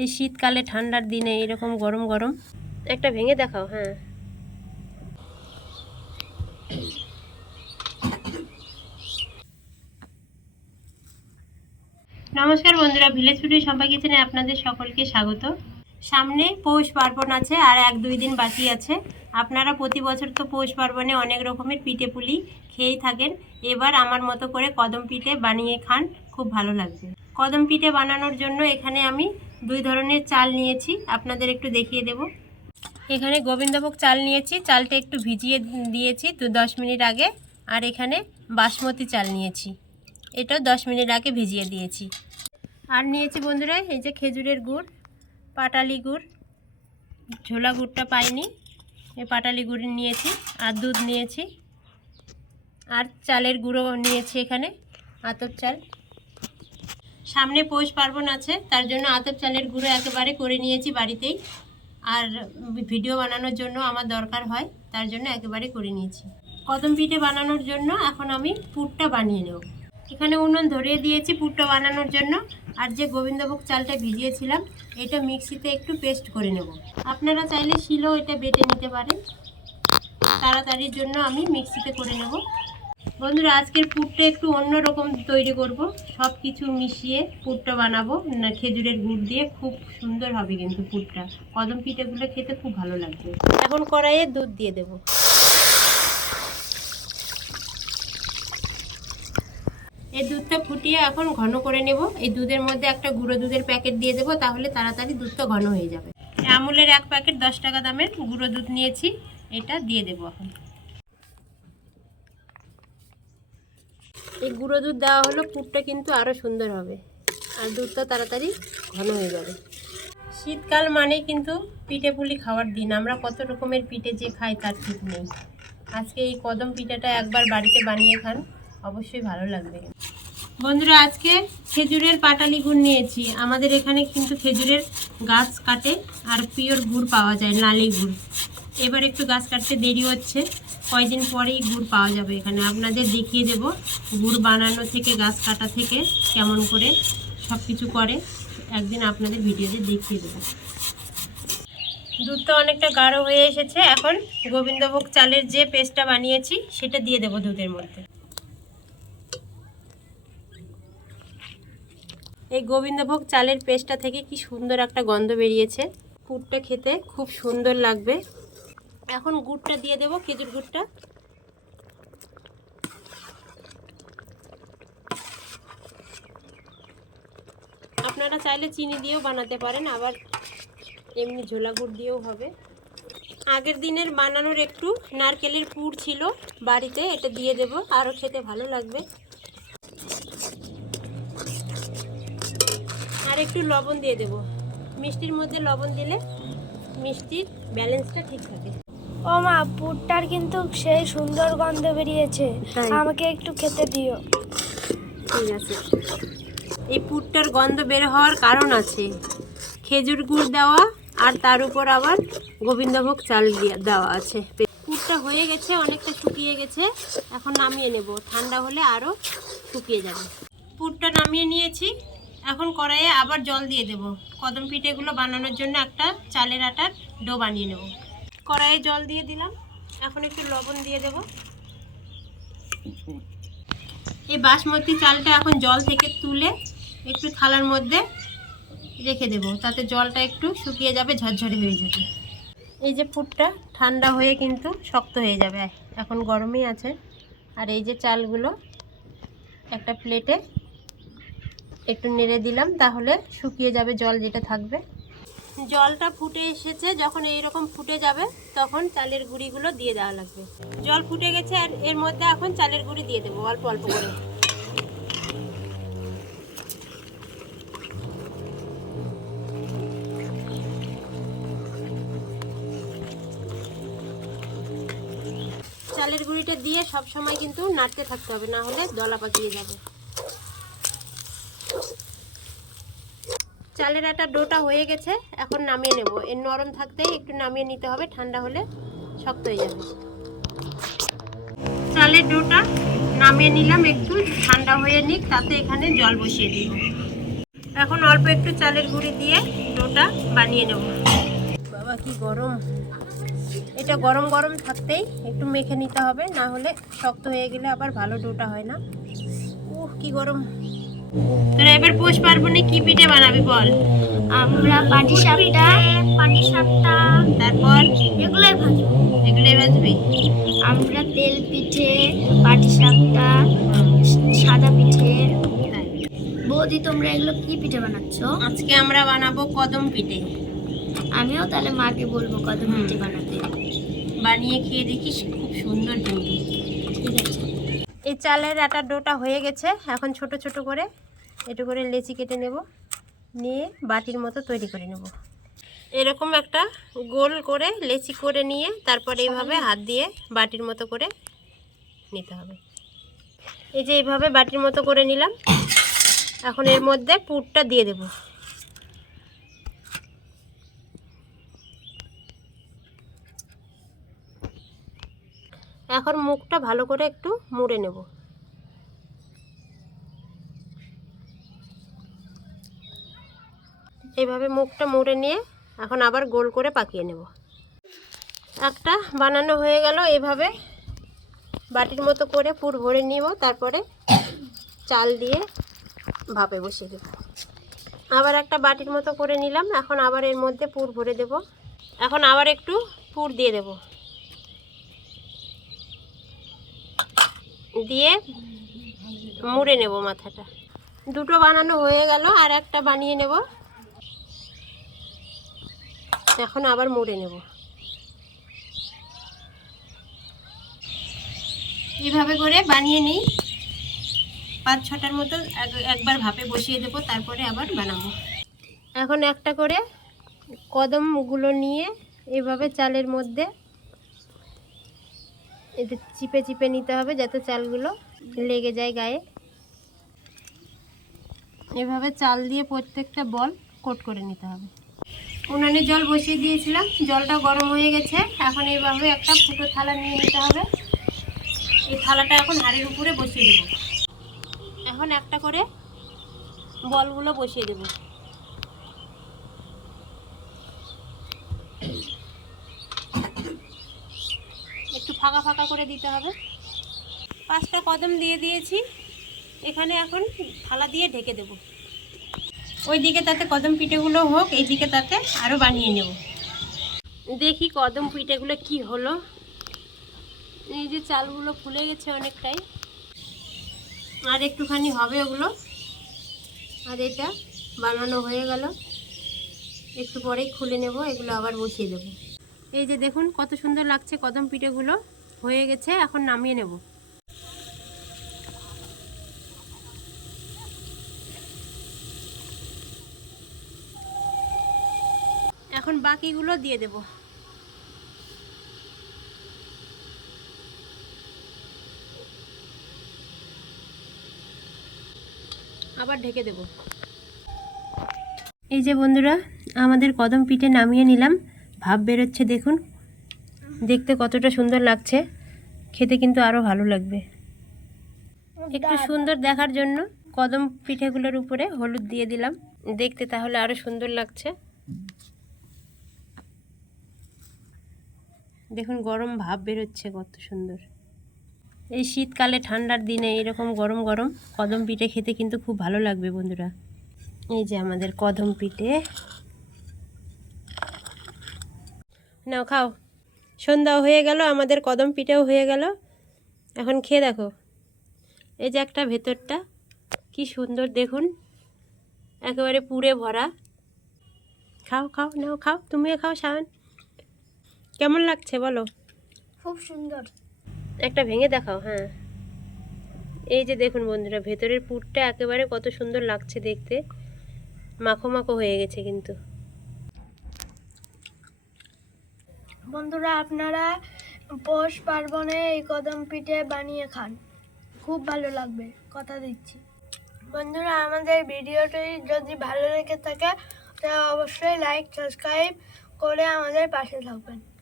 এই শীতকালে, ঠান্ডার দিনে এরকম গরম গরম। একটা ভেঙে দেখাও হ্যাঁ। নমস্কার বন্ধুরা, ভিলেজ ফুডের সবাই কিচেনে আপনাদের সকলকে স্বাগত। সামনে পৌষ পার্বণ আছে আর এক দুই দিন বাকি আছে। আপনারা প্রতি বছর তো পৌষ পার্বণে অনেক রকমের পিঠে পুলি খেয়েই থাকেন। এবার আমার মতো করে কদম পিঠে বানিয়ে খান, খুব ভালো লাগবে। কদম পিঠে বানানোর জন্য এখানে আমি দুই ধরনের চাল নিয়েছি, আপনাদের একটু দেখিয়ে দেব। এখানে গোবিন্দভোগ চাল নিয়েছি, চালটা একটু ভিজিয়ে দিয়েছি দু দশ মিনিট আগে, আর এখানে বাসমতি চাল নিয়েছি। এটাও দশ মিনিট আগে ভিজিয়ে দিয়েছি। আর নিয়েছি বন্ধুরা, এই যে খেজুরের গুড়, পাটালি গুড়, ঝোলা গুড়টা পাইনি, এই পাটালি গুড় নিয়েছি, আর দুধ নিয়েছি, আর চালের গুঁড়ো নিয়েছি এখানে, আতপ চাল। সামনে পৌষ পার্বণ আছে, তার জন্য আতপ চালের গুঁড়ো একেবারে করে নিয়েছি বাড়িতেই। আর ভিডিও বানানোর জন্য আমার দরকার হয়, তার জন্য একেবারে করে নিয়েছি। কদম পিঠে বানানোর জন্য এখন আমি পুরটা বানিয়ে নেব। এখানে উনুন ধরিয়ে দিয়েছি পুরটা বানানোর জন্য। আর যে গোবিন্দভোগ চালটা ভিজিয়েছিলাম, এটা মিক্সিতে একটু পেস্ট করে নেব। আপনারা চাইলে শিলও এটা বেটে নিতে পারেন। তাড়াতাড়ির জন্য আমি মিক্সিতে করে নেব। বন্ধুরা, আজকের পুরটা একটু অন্য রকম তৈরি করব। সব কিছু মিশিয়ে পুরটা বানাবো। খেজুরের গুড় দিয়ে খুব সুন্দর হবে কিন্তু পুরটা। কদম পিঠেগুলো খেতে খুব ভালো লাগবে। এখন কড়াইয়ে দুধ দিয়ে দেব। এই দুধটা ফুটিয়ে এখন ঘন করে নেব। এই দুধের মধ্যে একটা গুঁড়ো দুধের প্যাকেট দিয়ে দেবো, তাহলে তাড়াতাড়ি দুধটা ঘন হয়ে যাবে। আমুলের এক প্যাকেট দশ টাকা দামের গুঁড়ো দুধ নিয়েছি। এটা দিয়ে দেবো এখন। এই গুঁড়ো দুধ দেওয়া হলো, পুরটা কিন্তু আরও সুন্দর হবে। আর দুধটা তাড়াতাড়ি ঘন হয়ে যাবে। শীতকাল মানেই কিন্তু পিঠে পুলি খাওয়ার দিন। আমরা কত রকমের পিঠে যে খাই তার ঠিক নেই। আজকে এই কদম পিঠাটা একবার বাড়িতে বানিয়ে খান, অবশ্যই ভালো লাগবে। বন্ধুরা, আজকে খেজুরের পাটালি গুড় নিয়েছি। আমাদের এখানে কিন্তু খেজুরের গাছ কাটে আর পিওর গুড় পাওয়া যায় লালি গুড়। এবার একটু গাছ কাটতে দেরি হচ্ছে। কয়দিন পরেই গুড় পাওয়া যাবে এখানে। আপনাদের দেখিয়ে দেব গুড় বানানো থেকে, গাছ কাটা থেকে কেমন করে সব কিছু করে। একদিন আপনাদের ভিডিওতে দেখিয়ে দেবো। দুধটা অনেকটা গাঢ় হয়ে এসেছে। এখন গোবিন্দভোগ চালের যে পেস্টটা বানিয়েছি, সেটা দিয়ে দেবো দুধের মধ্যে। এই গোবিন্দভোগ চালের পেস্টটা থেকে কি সুন্দর একটা গন্ধ বেরিয়েছে। পুরটা খেতে খুব সুন্দর লাগবে। এখন গুড়টা দিয়ে দেবো, খেজুর গুড়টা। আপনারা চাইলে চিনি দিয়েও বানাতে পারেন, আবার এমনি ঝোলা গুড় দিয়েও হবে। আগের দিনের বানানোর একটু নারকেলের পুর ছিল বাড়িতে, এটা দিয়ে দেব, আরও খেতে ভালো লাগবে। আর একটু লবণ দিয়ে দেব। মিষ্টির মধ্যে লবণ দিলে মিষ্টির ব্যালেন্সটা ঠিক থাকে। ও মা পুরটার কিন্তু সেই সুন্দর গন্ধ বেরিয়েছে? আমাকে একটু খেতে দিও। ঠিক আছে। এই পুরটার গন্ধ বের হওয়ার কারণ আছে। খেজুর গুড় দেওয়া আর তার উপর আবার গোবিন্দভোগ চাল দিয়া- দেওয়া আছে। পুরটা হয়ে গেছে অনেকটা শুকিয়ে গেছে। এখন নামিয়ে নেব। ঠান্ডা হলে আরও শুকিয়ে যাবে। পুরটা নামিয়ে নিয়েছি। এখন কড়াইয়ে আবার জল দিয়ে দেব। কদম পিঠেগুলো বানানোর জন্য একটা চালের আটার ডো বানিয়ে নেব। কড়াইয়ে জল দিয়ে দিলাম। এখন একটু লবণ দিয়ে দেবো। এই বাসমতি চালটা এখন জল থেকে তুলে একটু থালার মধ্যে রেখে দেব। তাতে জলটা একটু শুকিয়ে যাবে, ঝরঝরে হয়ে যাবে। এই যে পুরটা ঠান্ডা হয়ে কিন্তু শক্ত হয়ে যাবে। এখন গরমই আছে। আর এই যে চালগুলো একটা প্লেটে একটু নেড়ে দিলাম, তাহলে শুকিয়ে যাবে জল যেটা থাকবে। জলটা ফুটে এসেছে, যখন এইরকম ফুটে যাবে, তখন চালের গুঁড়িগুলো দিয়ে দেওয়া লাগবে। জল ফুটে গেছে আর এর মধ্যে এখন চালের গুঁড়ি দিয়ে দেবো, অল্প অল্প করে। চালের গুঁড়িটা দিয়ে সব সময় কিন্তু নাড়তে থাকতে হবে, না হলে দলা পাকিয়ে যাবে। চালের আটা ডোটা হয়ে গেছে, এখন নামিয়ে নেব। এর নরম থাকতেই একটু নামিয়ে নিতে হবে, ঠান্ডা হলে শক্ত হয়ে যাবে। চালের ডোটা নামিয়ে নিলাম একটু, ঠান্ডা হয়ে নিক, তাতে এখানে জল বসিয়ে দিব এখন অল্প একটু চালের গুঁড়ি দিয়ে ডোটা ডোটা বানিয়ে নেব। বাবা, কি গরম। এটা গরম গরম থাকতেই একটু মেখে নিতে হবে, না হলে শক্ত হয়ে গেলে আবার ভালো ডোটা হয় না। উহ কি গরম। তোরা এবার পৌষ পার্বণে কি পিঠে বানাবি বল? আমরা পাটি সাপটা পাটি সাপটা তারপর এগুলোই ভাজবো। এগুলোই ভাজবি? আমরা তেল পিঠে পাটি সাপটা সাদা পিঠে। বৌদি তোমরা এগুলো কি পিঠে বানাচ্ছ? আজকে আমরা বানাবো কদম পিঠে। আমিও তাহলে মাকে বলব কদম পিঠে বানাতে। বানিয়ে খেয়ে দেখিস খুব সুন্দর কিন্তু। ঠিক আছে। এই চালের একটা ডোটা হয়ে গেছে এখন ছোট ছোট করে একটু করে লেচি কেটে নেব। নিয়ে বাটির মতো তৈরি করে নেব। এরকম একটা গোল করে লেচি করে নিয়ে তারপরে এইভাবে হাত দিয়ে বাটির মতো করে নিতে হবে। এই যে এইভাবে বাটির মতো করে নিলাম। এখন এর মধ্যে পুরটা দিয়ে দেব। এখন মুখটা ভালো করে একটু মুড়ে নেব। এইভাবে মুখটা মুড়ে নিয়ে এখন আবার গোল করে পাকিয়ে নেব। একটা বানানো হয়ে গেল এভাবে বাটির মতো করে পুর ভরে নিব, তারপরে চাল দিয়ে ভাপে বসিয়ে দেব। আবার একটা বাটির মতো করে নিলাম, এখন আবার এর মধ্যে পুর ভরে দেব। এখন আবার একটু পুর দিয়ে দেব। দিয়ে মুড়ে নেব মাথাটা। দুটো বানানো হয়ে গেল, আর একটা বানিয়ে নেব। এখন আবার মুড়ে নেব। এইভাবে করে বানিয়ে নিই। পাঁচ ছটার মতো এক- একবার ভাপে বসিয়ে দেবো তারপরে আবার বানাবো। এখন একটা করে কদমগুলো নিয়ে এভাবে চালের মধ্যে এতে চিপে চিপে নিতে হবে যাতে চালগুলো লেগে যায় গায়ে। এভাবে চাল দিয়ে প্রত্যেকটা বল কোট করে নিতে হবে। উনানে জল বসিয়ে দিয়েছিলাম। জলটা গরম হয়ে গেছে। এখন এইভাবে একটা ফুটো থালা নিয়ে নিতে হবে। এই থালাটা এখন হাড়ির উপরে বসিয়ে দেব। এখন একটা করে বলগুলো বসিয়ে দেব। একটু ফাঁকা ফাঁকা করে দিতে হবে। পাঁচটা কদম দিয়ে দিয়েছি। এখানে এখন থালা দিয়ে ঢেকে দেব। ওই দিকে তাতে কদম পিঠেগুলো হোক এই দিকে তাতে আরও বানিয়ে নেব। দেখি কদম পিঠেগুলো কি হলো। এই যে চালগুলো ফুলে গেছে অনেকটাই। আর একটুখানি হবে ওগুলো। আর এটা বানানো হয়ে গেল। একটু পরেই খুলে নেব, এগুলো আবার বসিয়ে দেব। এই যে দেখুন কত সুন্দর লাগছে কদম পিঠেগুলো। হয়ে গেছে, এখন নামিয়ে নেব এখন বাকিগুলো দিয়ে দেব। আবার ঢেকে দেব। এই যে বন্ধুরা আমাদের কদম পিঠে নামিয়ে নিলাম। ভাব বেরোচ্ছে দেখুন। দেখতে কতটা সুন্দর লাগছে। খেতে কিন্তু আরও ভালো লাগবে। একটু সুন্দর দেখার জন্য কদম পিঠেগুলোর উপরে হলুদ দিয়ে দিলাম। দেখতে তাহলে আরও সুন্দর লাগছে। দেখুন, গরম ভাব বেরোচ্ছে কত সুন্দর। এই শীতকালে ঠান্ডার দিনে এরকম গরম গরম কদম পিঠে খেতে কিন্তু খুব ভালো লাগবে বন্ধুরা। এই যে আমাদের কদম পিঠে। নাও খাও। সন্ধ্যাও হয়ে গেল, আমাদের কদম পিঠেও হয়ে গেল। এখন খেয়ে দেখো। এই যে একটা ভেতরটা, কি সুন্দর দেখুন। একেবারে পুড়ে ভরা। খাও খাও, নাও, খাও। তুমিও খাও, শাওন। কেমন লাগছে বলো? খুব সুন্দর। একটা ভেঙে দেখাও হ্যাঁ। এই যে দেখুন বন্ধুরা ভেতরের পুরটা একেবারে কত সুন্দর লাগছে দেখতে। মাখো মাখো হয়ে গেছে কিন্তু। বন্ধুরা আপনারা পৌষ পার্বণে এই কদম পিঠে বানিয়ে খান। খুব ভালো লাগবে কথা দিচ্ছি। বন্ধুরা আমাদের ভিডিওটি যদি ভালো লেগে থাকে তাহলে অবশ্যই লাইক সাবস্ক্রাইব করে আমাদের পাশে থাকবেন।